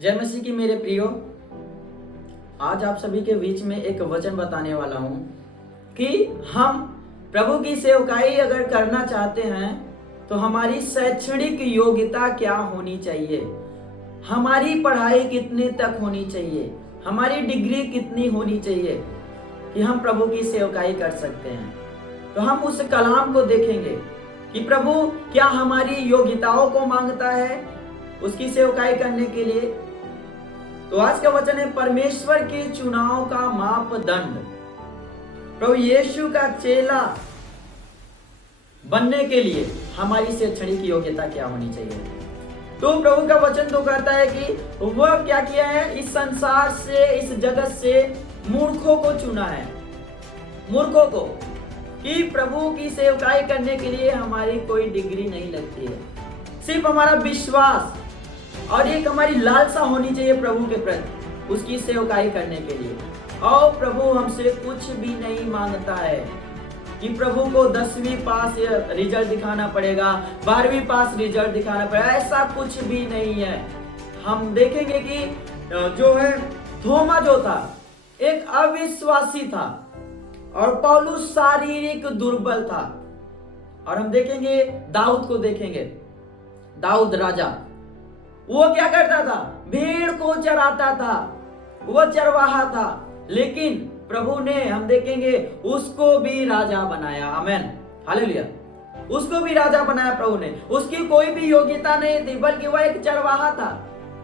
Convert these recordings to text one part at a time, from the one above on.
जय मसीह की मेरे प्रियो, आज आप सभी के बीच में एक वचन बताने वाला हूं कि हम प्रभु की सेवकाई अगर करना चाहते हैं तो हमारी शैक्षणिक योग्यता क्या होनी चाहिए, हमारी पढ़ाई कितने तक होनी चाहिए, हमारी डिग्री कितनी होनी चाहिए कि हम प्रभु की सेवकाई कर सकते हैं। तो हम उस कलाम को देखेंगे कि प्रभु क्या हमारी योग्यताओं को मांगता है उसकी सेवकाई करने के लिए। तो आज का वचन है परमेश्वर के चुनाव का मापदंड। प्रभु यीशु का चेला बनने के लिए हमारी शैक्षणिक योग्यता क्या होनी चाहिए। तो प्रभु का वचन तो कहता है कि वह क्या किया है, इस संसार से, इस जगत से मूर्खों को चुना है, मूर्खों को, कि प्रभु की सेवकाई करने के लिए हमारी कोई डिग्री नहीं लगती है, सिर्फ हमारा विश्वास और एक हमारी लालसा होनी चाहिए प्रभु के प्रति उसकी सेवकाई करने के लिए। और प्रभु हमसे कुछ भी नहीं मांगता है कि प्रभु को 10वीं पास रिजल्ट दिखाना पड़ेगा, 12वीं पास रिजल्ट दिखाना पड़ेगा, ऐसा कुछ भी नहीं है। हम देखेंगे कि जो है थोमा जो था एक अविश्वासी था और पौलुस शारीरिक दुर्बल था। और हम देखेंगे दाऊद को, देखेंगे दाऊद राजा, वो क्या करता था, भेड़ को चराता था, वो चरवाहा था, लेकिन प्रभु ने, हम देखेंगे, उसको भी राजा बनाया। आमेन, हालेलुया। उसको भी राजा बनाया प्रभु ने। उसकी कोई भी योग्यता नहीं थी, बल्कि वह एक चरवाहा था,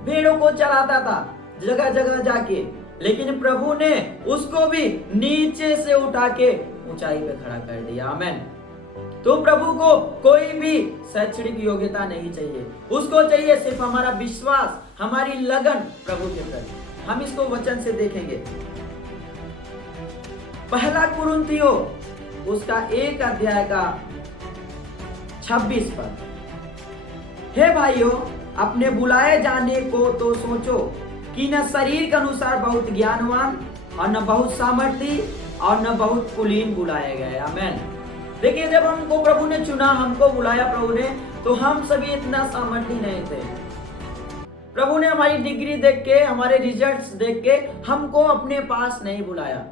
भेड़ों को चराता था जगह जगह जाके, लेकिन प्रभु ने उसको भी नीचे से उठा के ऊंचाई पे खड़ा कर दिया। आमेन। तो प्रभु को कोई भी शैक्षणिक योग्यता नहीं चाहिए, उसको चाहिए सिर्फ हमारा विश्वास, हमारी लगन प्रभु के प्रति। हम इसको वचन से देखेंगे। पहला कुरिन्थियों उसका 1 अध्याय का 26 पद। हे भाइयों, अपने बुलाए जाने को तो सोचो कि न शरीर के अनुसार बहुत ज्ञानवान और न बहुत सामर्थी और न बहुत कुलीन बुलाए गए। आमेन। देखिए, जब हमको प्रभु ने चुना, हमको बुलाया प्रभु ने, तो हम सभी इतना सामर्थी नहीं थे। प्रभु ने हमारी डिग्री देख के, हमारे रिजल्ट्स देख के हमको अपने पास नहीं बुलाया,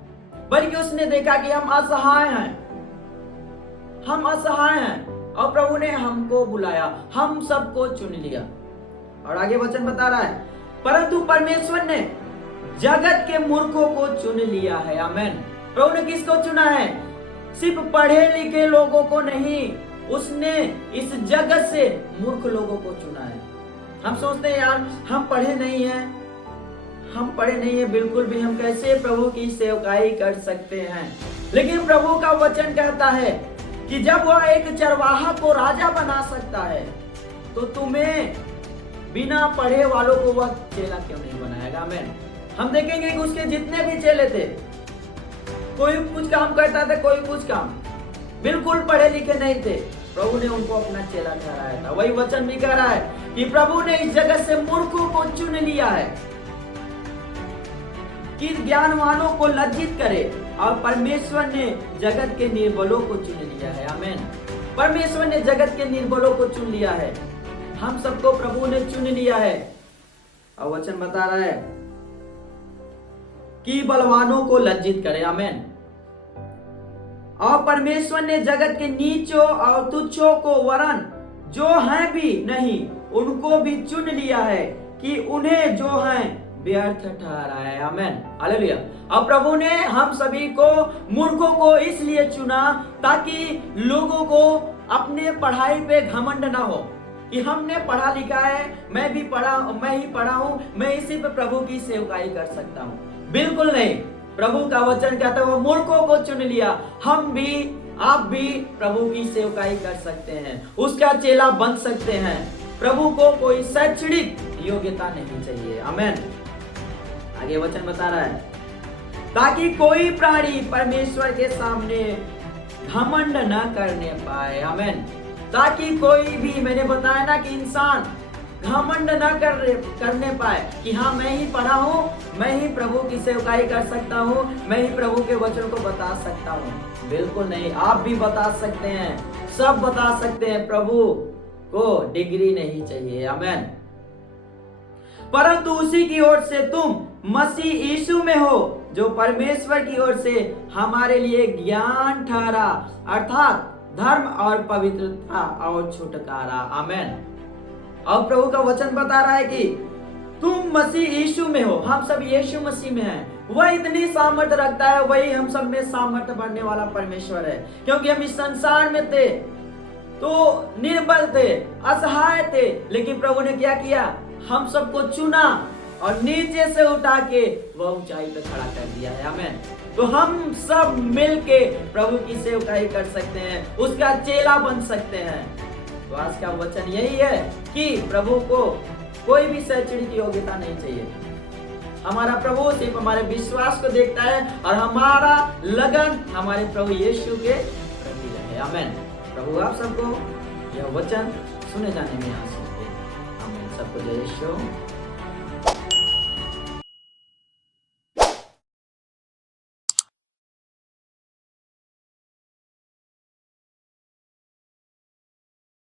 बल्कि उसने देखा कि हम असहाय हैं, हम असहाय हैं, और प्रभु ने हमको बुलाया, हम सबको चुन लिया। और आगे वचन बता रहा है, परंतु परमेश्वर ने जगत के मूर्खों को चुन लिया है। आमेन। प्रभु ने किसको चुना है? सिर्फ पढ़े लिखे लोगों को नहीं, उसने इस जगत से मूर्ख लोगों को चुना है। हम सोचते हैं यार हम पढ़े नहीं हैं, हम पढ़े नहीं हैं, बिल्कुल भी, हम कैसे प्रभु की सेवकाई कर सकते हैं। लेकिन प्रभु का वचन कहता है कि जब वह एक चरवाहा को राजा बना सकता है, तो तुम्हें बिना पढ़े वालों को वह चेला क्यों नहीं बनाएगा। आमीन। हम देखेंगे कि उसके जितने भी चेले थे, कोई कुछ काम करता था, कोई कुछ काम, बिल्कुल पढ़े लिखे नहीं थे, प्रभु ने उनको अपना चेला ठहराया था। वही वचन भी कह रहा है कि प्रभु ने इस जगत से मूर्खों को चुन लिया है कि ज्ञानवानों को लज्जित करे, और परमेश्वर ने जगत के निर्बलों को चुन लिया है। आमीन। परमेश्वर ने जगत के निर्बलों को चुन लिया है, हम सबको प्रभु ने चुन लिया है। और वचन बता रहा है कि बलवानों को लज्जित करे। आमीन। और परमेश्वर ने जगत के नीचों और तुच्छों को, वरन जो हैं भी नहीं, उनको भी चुन लिया है कि उन्हें जो हैं व्यर्थ ठहराए। आमीन, हालेलुया। और प्रभु ने हम सभी को, मूर्खों को, इसलिए चुना ताकि लोगों को अपने पढ़ाई पे घमंड ना हो कि हमने पढ़ा लिखा है, मैं ही पढ़ा हूं, मैं इसी पे प्रभु की सेवकाई कर सकता हूं। बिल्कुल नहीं। प्रभु का वचन कहता है वो मूर्खों को चुन लिया। हम भी, आप भी प्रभु की सेवकाई कर सकते हैं, उसका चेला बन सकते हैं। प्रभु को कोई शैक्षणिक योग्यता नहीं चाहिए। आमीन। आगे वचन बता रहा है, ताकि कोई प्राणी परमेश्वर के सामने घमंड न करने पाए। आमीन। ताकि कोई भी, मैंने बताया ना कि इंसान घमंड न करने पाए कि हाँ मैं ही पढ़ा हूं, मैं ही प्रभु की सेवकाई कर सकता हूं, मैं ही प्रभु के वचन को बता सकता हूं। बिल्कुल नहीं। आप भी बता सकते हैं, सब बता सकते हैं, प्रभु को डिग्री नहीं चाहिए। आमीन। परंतु उसी की ओर से तुम मसीह यीशु में हो, जो परमेश्वर की ओर से हमारे लिए ज्ञान ठहरा, अर्थात धर्म और पवित्रता और छुटकारा। आमेन। अब प्रभु का वचन बता रहा है कि तुम मसीह यीशु में हो, हम सब यीशु मसीह में हैं। वह इतनी सामर्थ्य रखता है, वही हम सब में सामर्थ्य बढ़ने वाला परमेश्वर है। क्योंकि हम इस संसार में थे तो निर्बल थे, असहाय थे, लेकिन प्रभु ने क्या किया, हम सबको चुना और नीचे से उठा के वह ऊंचाई पे खड़ा कर दिया है। आमेन। तो हम सब मिलके प्रभु की सेवकाई कर सकते हैं, उसका चेला बन सकते हैं। तो आज का वचन यही है कि प्रभु को कोई भी शैक्षणिक योग्यता नहीं चाहिए। हमारा प्रभु सिर्फ हमारे विश्वास को देखता है और हमारा लगन हमारे प्रभु यीशु के प्रति रहे। आमेन। प्रभु आप सबको यह वचन सुने जाने में आशीष दे। आमेन। सबको जय यीशु।